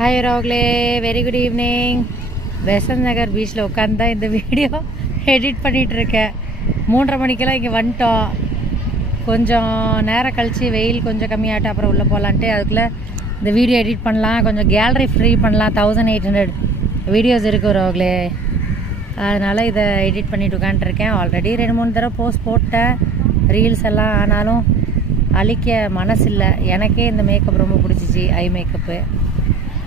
Hi ரோக்லே, very good evening. Besant Nagar பீச்சில் உட்காந்து தான் இந்த வீடியோ எடிட் பண்ணிகிட்ருக்கேன். 3:30 மணிக்கெல்லாம் இங்கே வந்துட்டோம். கொஞ்சம் நேரம் கழித்து வெயில் கொஞ்சம் கம்மியாகிட்டு அப்புறம் உள்ளே போகலான்ட்டு அதுக்குள்ளே இந்த வீடியோ எடிட் பண்ணலாம், கொஞ்சம் கேலரி ஃப்ரீ பண்ணலாம். 1800 வீடியோஸ் இருக்குது ரோக்லே, அதனால் இதை எடிட் பண்ணிட்டு உட்காந்துருக்கேன். ஆல்ரெடி 2-3 தடவை போஸ்ட் போட்டேன் ரீல்ஸ் எல்லாம், ஆனாலும் அழிக்க மனசு இல்லை. எனக்கே இந்த மேக்கப் ரொம்ப பிடிச்சிச்சு, ஐ மேக்கப்பு.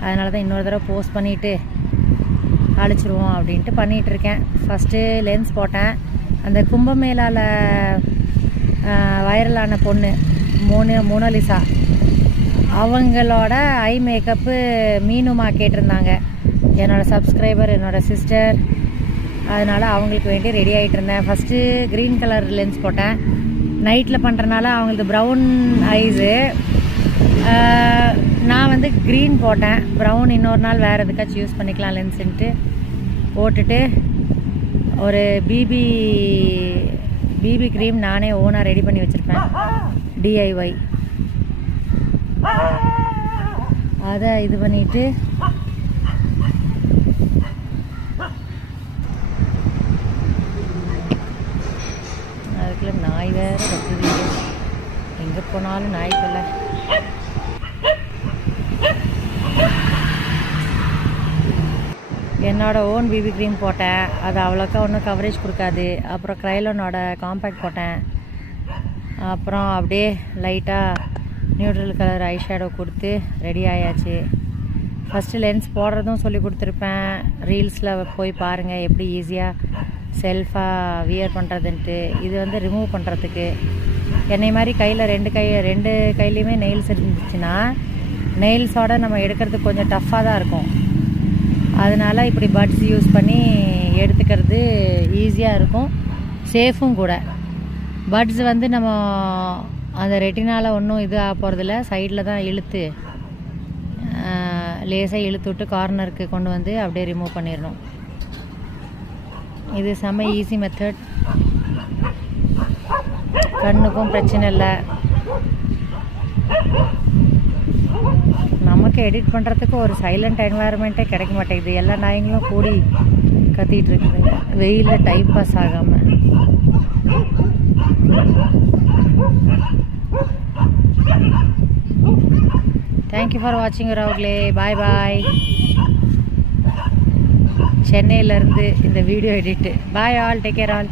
அதனால தான் இன்னொரு தடவை போஸ்ட் பண்ணிவிட்டு அழிச்சிருவோம் அப்படின்ட்டு பண்ணிகிட்ருக்கேன். ஃபஸ்ட்டு லென்ஸ் போட்டேன். அந்த கும்பமேளாவில் வைரலான பொண்ணு மோனாலிசா அவங்களோட ஐ மேக்கப்பு மீனுமா கேட்டிருந்தாங்க, என்னோடய சப்ஸ்கிரைபர், என்னோடய சிஸ்டர். அதனால் அவங்களுக்கு வேண்டி ரெடி ஆகிட்டு இருந்தேன். ஃபஸ்ட்டு க்ரீன் கலர் லென்ஸ் போட்டேன். நைட்டில் பண்ணுறனால அவங்களுக்கு ப்ரௌன் ஐஸு, நான் வந்து க்ரீன் போட்டேன். ப்ரௌன் இன்னொரு நாள் வேறு எதுக்காச்சும் யூஸ் பண்ணிக்கலாம் லென்ஸுன்ட்டு போட்டுட்டு ஒரு பிபி க்ரீம் நானே ஓனாக ரெடி பண்ணி வச்சுருப்பேன், DIY. அதை இது பண்ணிவிட்டு அதுக்குள்ளே நாய் வேறு கத்துது. எங்கே போனாலும் நாய் தொல்லை. என்னோடய ஓன் பிபி க்ரீம் போட்டேன். அது அவ்வளோக்கா ஒன்றும் கவரேஜ் கொடுக்காது. அப்புறம் க்ரைலனோட காம்பேக்ட் போட்டேன். அப்புறம் அப்படியே லைட்டாக நியூட்ரல் கலர் ஐ ஷேடோ கொடுத்து ரெடி ஆயாச்சு. ஃபஸ்ட்டு லென்ஸ் போடுறதும் சொல்லி கொடுத்துருப்பேன். ரீல்ஸில் போய் பாருங்கள் எப்படி ஈஸியாக செல்ஃபாக வியர் பண்ணுறதுன்ட்டு. இது வந்து ரிமூவ் பண்ணுறதுக்கு என்னை மாதிரி கையில் ரெண்டு கையிலையுமே நெயில்ஸ் இருந்துச்சுன்னா நெயில்ஸோடு நம்ம எடுக்கிறதுக்கு கொஞ்சம் டஃப்பாக தான் இருக்கும். அதனால் இப்படி பட்ஸ் யூஸ் பண்ணி எடுத்துக்கிறது ஈஸியாக இருக்கும், சேஃபும் கூட. பட்ஸ் வந்து நம்ம அந்த ரெட்டினால் ஒன்றும் இது ஆக போகிறதில்ல. சைடில் தான் இழுத்து லேசாக இழுத்து விட்டு கார்னருக்கு கொண்டு வந்து அப்படியே ரிமூவ் பண்ணிடணும். இது செம்ம ஈஸி மெத்தட், கண்ணுக்கும் பிரச்சனை இல்லை. நமக்கு எடிட் பண்ணுறதுக்கு ஒரு சைலண்ட் என்வாயர்மெண்ட்டே கிடைக்க மாட்டேங்குது. எல்லா நாய்ங்களும் கூடி கத்திகிட்டு இருக்குதுங்க வெயிலில் டைம் பாஸ் ஆகாமல். தேங்க்யூ ஃபார் வாட்சிங் ரோக்லே, பாய் பாய். சென்னையிலேருந்து இந்த video edit. Bye all, take care all.